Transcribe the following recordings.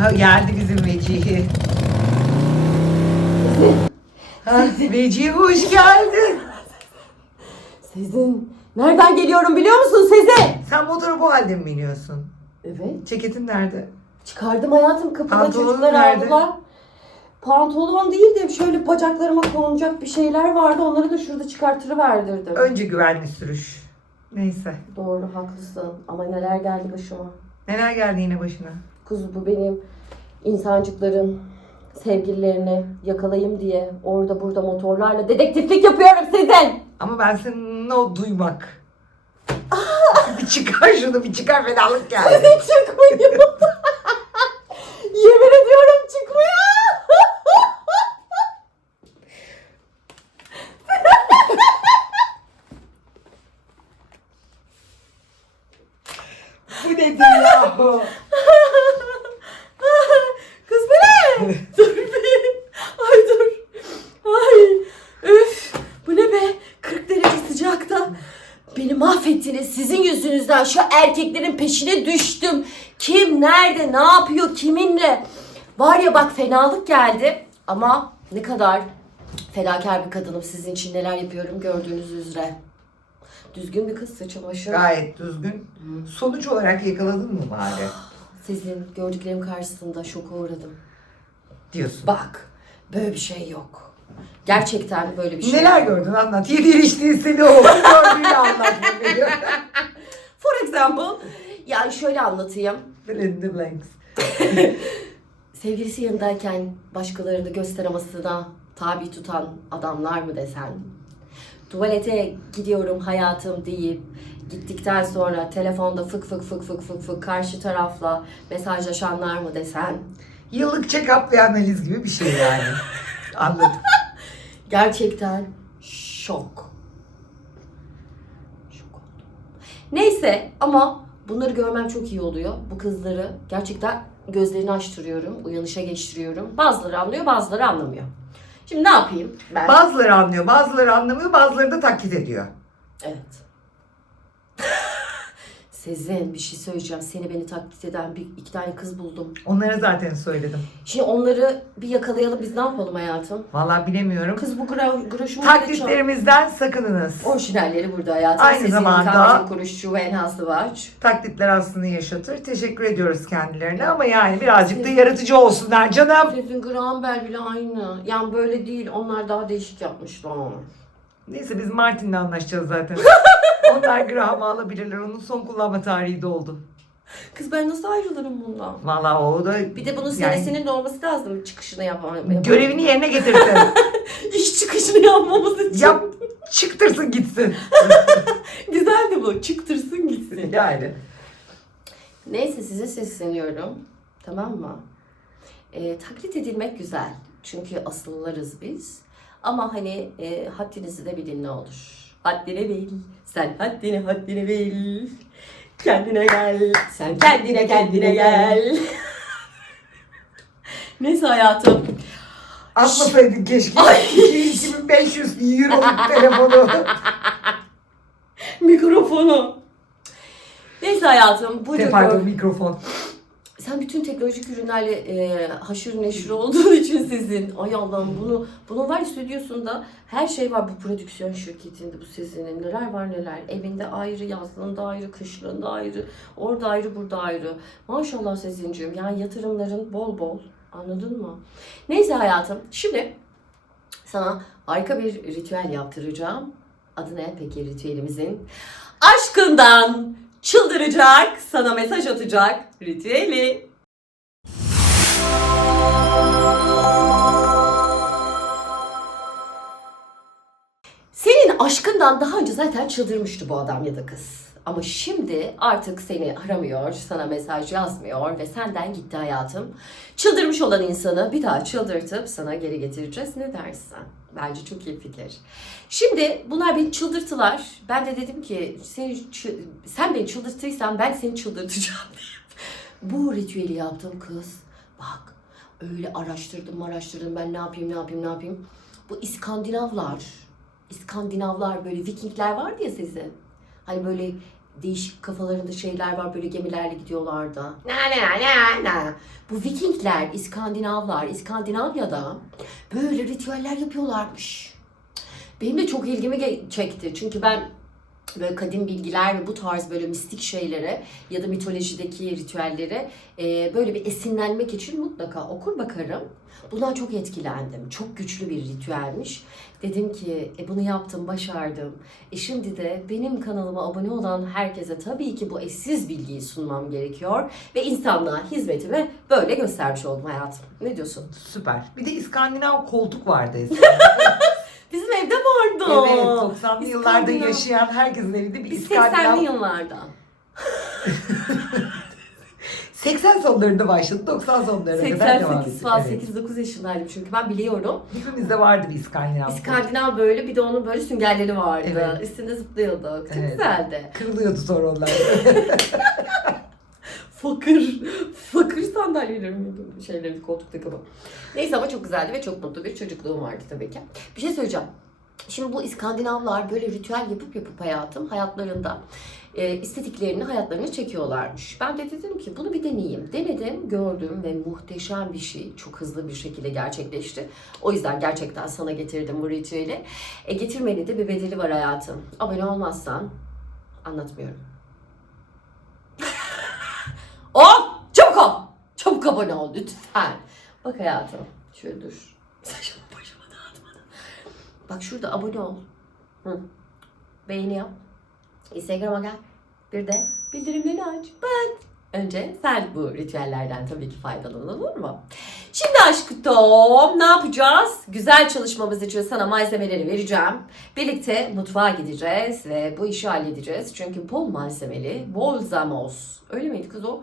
Aha, geldi bizim Vecihi. Ha, Vecihi hoş geldin. Sezin. Nereden geliyorum biliyor musun Sezin? Sen motoru bu halde mi biniyorsun? Evet. Ceketin nerede? Çıkardım hayatım kapıda Pantolonun çocuklar nerede? aldılar. Pantolon değil de şöyle bacaklarıma konacak bir şeyler vardı. Onları da şurada çıkartırıverdirdim. Önce güvenli sürüş. Neyse. Doğru haklısın. Ama neler geldi başıma. Neler geldi yine başına? Kız bu benim insancıkların sevgililerini yakalayayım diye orada burada motorlarla dedektiflik yapıyorum sizin. Ama ben senin o duymak. bir çıkar şunu bir çıkar fenalık geldi. Çıkmıyor. Yemin ediyorum çıkmıyor. bu nedir yahu? Kız bu ne? dur bir. Ay dur. Ay. Üf. Bu ne be? 40 derece sıcakta. Beni mahvettiniz. Sizin yüzünüzden şu erkeklerin peşine düştüm. Kim nerede, ne yapıyor, kiminle? Var ya bak fenalık geldi. Ama ne kadar fedakar bir kadınım. Sizin için neler yapıyorum gördüğünüz üzere. Düzgün bir kız saçı başı. Gayet düzgün. Sonuç olarak yakaladın mı bari? Sizin gördüklerim karşısında şoka uğradım. Diyorsun. Bak böyle bir şey yok. Gerçekten böyle bir şey Neler yok. gördün anlat. Yedi iliştiğin seni o. Gördüğünü anlat. For example yani şöyle anlatayım. Fill in the blanks. Sevgilisi yanındayken başkalarını gösteremesine tabi tutan adamlar mı desen? Tuvalete gidiyorum hayatım deyip gittikten sonra telefonda fık fık fık fık fık fık karşı tarafla mesajlaşanlar mı desen? Yıllık check-up ve analiz gibi bir şey yani. Anladım. Gerçekten. Şok oldum. Neyse ama bunları görmem çok iyi oluyor. Bu kızları gerçekten gözlerini açtırıyorum, uyanışa geçiriyorum. Bazıları anlıyor, bazıları anlamıyor. Şimdi ne yapayım ben? Bazıları anlıyor, bazıları anlamıyor, bazıları da taklit ediyor. evet. Sezin bir şey söyleyeceğim. Seni beni taklit eden bir iki tane kız buldum. Onlara zaten söyledim. Şimdi onları bir yakalayalım biz ne yapalım hayatım? Vallahi bilemiyorum. Kız bu gra groşumu Taklitlerimizden sakınınız. Orijinalleri burada hayatım. Aynı Sezin, zamanda- Kuruşçu ve Enhaslı Vaç. Taklitler aslında yaşatır. Teşekkür ediyoruz kendilerine ama yani birazcık da yaratıcı olsunlar canım. Sezin Graham Bell bile aynı. Yani böyle değil. Onlar daha değişik yapmışlar. Neyse biz Martin'le anlaşacağız zaten. Onlar Graham'ı alabilirler. Onun son kullanma tarihi doldu. Kız ben nasıl ayrılırım bundan? Vallahi o da Bir de bunun Yani- senesinin de olması lazım. Çıkışını yapmam. görevini yerine getirsin. İş çıkışını yapmamız için. Yap, çıktırsın gitsin. Güzeldi bu. Çıktırsın gitsin. Yani. Neyse size sesleniyorum. Tamam mı? Ee, taklit edilmek güzel. Çünkü asıllarız biz. Ama hani e, haddinizi de bilin ne olur. Haddini bil. Sen haddini haddini bil. Kendine gel. Sen kendine kendine gel. Neyse hayatım. Atmasaydın keşke. Ay. 2500 euroluk telefonu. Mikrofonu. Neyse hayatım. Bu Te- Pardon mikrofon. Sen bütün teknolojik ürünlerle e, haşır neşir olduğun için sizin. Ay Allah'ım bunu bunun var stüdyosunda her şey var bu prodüksiyon şirketinde bu sizinin. Neler var neler. Evinde ayrı, yazlığında ayrı, kışlığında ayrı, orada ayrı, burada ayrı. Maşallah Sezinciğim. Yani yatırımların bol bol. Anladın mı? Neyse hayatım. Şimdi sana harika bir ritüel yaptıracağım. Adı ne peki ritüelimizin? Aşkından çıldıracak, sana mesaj atacak ritüeli. Aşkından daha önce zaten çıldırmıştı bu adam ya da kız. Ama şimdi artık seni aramıyor, sana mesaj yazmıyor ve senden gitti hayatım. Çıldırmış olan insanı bir daha çıldırtıp sana geri getireceğiz. Ne dersin? Bence çok iyi fikir. Şimdi bunlar beni çıldırttılar. Ben de dedim ki seni, sen beni çıldırttıysan ben seni çıldırtacağım. Bu ritüeli yaptım kız. Bak öyle araştırdım araştırdım ben ne yapayım ne yapayım ne yapayım. Bu İskandinavlar, İskandinavlar böyle Vikingler vardı ya sizin. Hani böyle değişik kafalarında şeyler var böyle gemilerle gidiyorlar da. Na na na na. Bu Vikingler, İskandinavlar, İskandinavya'da böyle ritüeller yapıyorlarmış. Benim de çok ilgimi çekti. Çünkü ben böyle kadim bilgiler ve bu tarz böyle mistik şeylere ya da mitolojideki ritüellere e, böyle bir esinlenmek için mutlaka okur bakarım. Bundan çok etkilendim. Çok güçlü bir ritüelmiş. Dedim ki e, bunu yaptım, başardım. E şimdi de benim kanalıma abone olan herkese tabii ki bu eşsiz bilgiyi sunmam gerekiyor. Ve insanlığa hizmetimi böyle göstermiş oldum hayatım. Ne diyorsun? Süper. Bir de İskandinav koltuk vardı eskiden. Bizim evde vardı. evet 90'lı yıllarda İskandinav. yaşayan herkesin evinde bir Biz İskandinav 80'li yıllardan. 80 sonlarında başladı 90 sonlarına kadar devam etti. 88 falan Evet. 8-9 yaşındaydım çünkü ben biliyorum. Hepimizde vardı bir İskandinav. İskandinav böyle bir de onun böyle süngerleri vardı. Evet. Üstünde zıplıyorduk. Çok Evet. güzeldi. Kırılıyordu sonra onlar. Fakir. Fakir sandalyelerim şeyleri koltuk takımı. Neyse ama çok güzeldi ve çok mutlu bir çocukluğum vardı tabii ki. Bir şey söyleyeceğim. Şimdi bu İskandinavlar böyle ritüel yapıp yapıp hayatım hayatlarında e, istediklerini hayatlarına çekiyorlarmış. Ben de dedim ki bunu bir deneyeyim. Denedim, gördüm ve muhteşem bir şey. Çok hızlı bir şekilde gerçekleşti. O yüzden gerçekten sana getirdim bu ritüeli. E, getirmenin de bir bedeli var hayatım. Abone olmazsan anlatmıyorum. Ol! Çabuk ol! Çabuk abone ol lütfen. Bak hayatım. Şöyle dur. Saçımı başıma dağıtmadım. Bak şurada abone ol. Hı. Beğeni yap. Instagram'a gel. Bir de bildirimleri aç. Bak. Önce sen bu ritüellerden tabii ki faydalan olur mu? Şimdi aşkı Tom ne yapacağız? Güzel çalışmamız için sana malzemeleri vereceğim. Birlikte mutfağa gideceğiz ve bu işi halledeceğiz. Çünkü bol malzemeli, bol zamos. Öyle miydi kız o?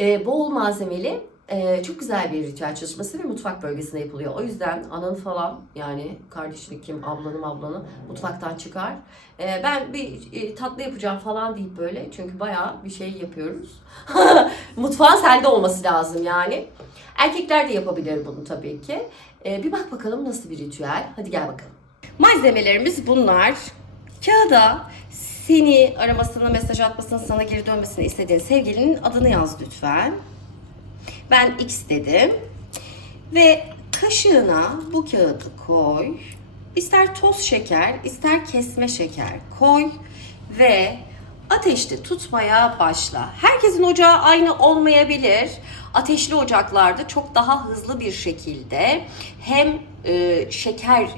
Ee, bol malzemeli ee, çok güzel bir ritüel çalışması ve mutfak bölgesinde yapılıyor. O yüzden ananı falan yani kardeşini kim, ablanı ablanı mutfaktan çıkar. Ee, ben bir e, tatlı yapacağım falan deyip böyle çünkü bayağı bir şey yapıyoruz. Mutfağın sende olması lazım yani. Erkekler de yapabilir bunu tabii ki. Ee, bir bak bakalım nasıl bir ritüel. Hadi gel bakalım. Malzemelerimiz bunlar. Kağıda seni aramasını, mesaj atmasını, sana geri dönmesini istediğin sevgilinin adını yaz lütfen. Ben X dedim. Ve kaşığına bu kağıdı koy. İster toz şeker, ister kesme şeker koy ve ateşte tutmaya başla. Herkesin ocağı aynı olmayabilir. Ateşli ocaklarda çok daha hızlı bir şekilde hem e, şeker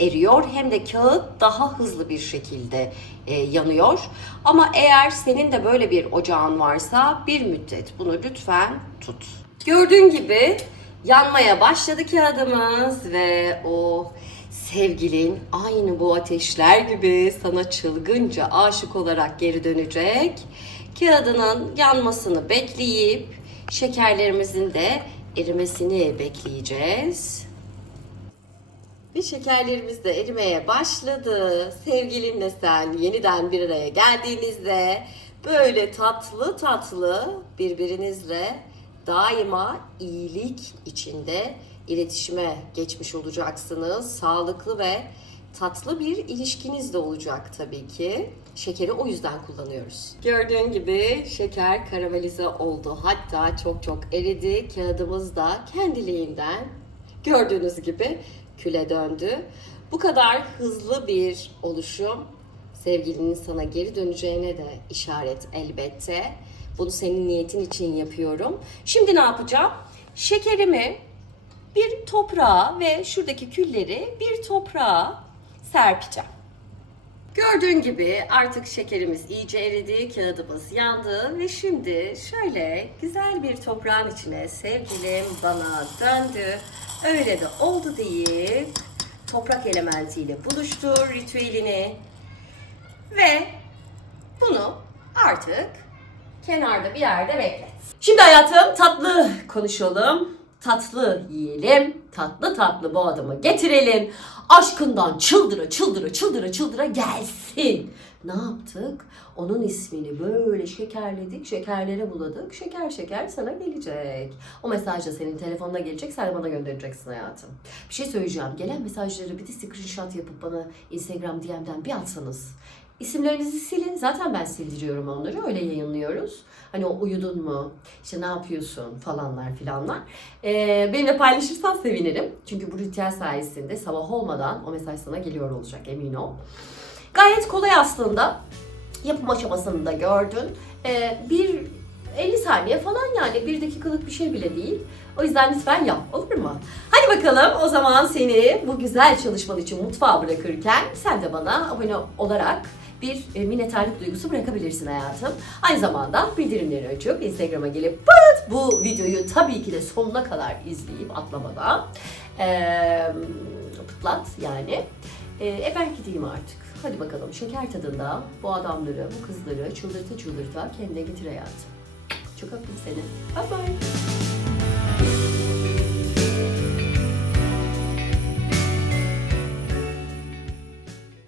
eriyor hem de kağıt daha hızlı bir şekilde e, yanıyor. Ama eğer senin de böyle bir ocağın varsa bir müddet bunu lütfen tut. Gördüğün gibi yanmaya başladı kağıdımız ve o sevgilin aynı bu ateşler gibi sana çılgınca aşık olarak geri dönecek. Kağıdının yanmasını bekleyip şekerlerimizin de erimesini bekleyeceğiz. Ve şekerlerimiz de erimeye başladı. Sevgilinle sen yeniden bir araya geldiğinizde böyle tatlı tatlı birbirinizle daima iyilik içinde iletişime geçmiş olacaksınız. Sağlıklı ve tatlı bir ilişkiniz de olacak tabii ki. Şekeri o yüzden kullanıyoruz. Gördüğün gibi şeker karamelize oldu. Hatta çok çok eridi. Kağıdımız da kendiliğinden gördüğünüz gibi küle döndü. Bu kadar hızlı bir oluşum sevgilinin sana geri döneceğine de işaret elbette. Bunu senin niyetin için yapıyorum. Şimdi ne yapacağım? Şekerimi bir toprağa ve şuradaki külleri bir toprağa serpeceğim. Gördüğün gibi artık şekerimiz iyice eridi, kağıdımız yandı ve şimdi şöyle güzel bir toprağın içine sevgilim bana döndü. Öyle de oldu deyip toprak elementiyle buluştur ritüelini ve bunu artık kenarda bir yerde beklet. Şimdi hayatım tatlı konuşalım. Tatlı yiyelim. Tatlı tatlı bu adamı getirelim. Aşkından çıldıra çıldıra çıldıra çıldıra gelsin. Ne yaptık? Onun ismini böyle şekerledik, şekerlere buladık. Şeker şeker sana gelecek. O mesaj da senin telefonuna gelecek, sen bana göndereceksin hayatım. Bir şey söyleyeceğim. Gelen mesajları bir de screenshot yapıp bana Instagram DM'den bir atsanız. İsimlerinizi silin. Zaten ben sildiriyorum onları. Öyle yayınlıyoruz. Hani o uyudun mu? İşte ne yapıyorsun falanlar filanlar. Ee, benimle paylaşırsan sevinirim. Çünkü bu ritüel sayesinde sabah olmadan o mesaj sana geliyor olacak emin ol. Gayet kolay aslında. Yapım aşamasını da gördün. Ee, bir 50 saniye falan yani bir dakikalık bir şey bile değil. O yüzden lütfen yap olur mu? Hadi bakalım o zaman seni bu güzel çalışman için mutfağa bırakırken sen de bana abone olarak bir e, minnettarlık duygusu bırakabilirsin hayatım. Aynı zamanda bildirimleri açıp Instagram'a gelip pıt bu videoyu tabii ki de sonuna kadar izleyip atlamadan eee pıtlat yani. E ben gideyim artık. Hadi bakalım şeker tadında bu adamları, bu kızları çıldırta çıldırta kendine getir hayatım. Çok öptüm seni. Bye bye.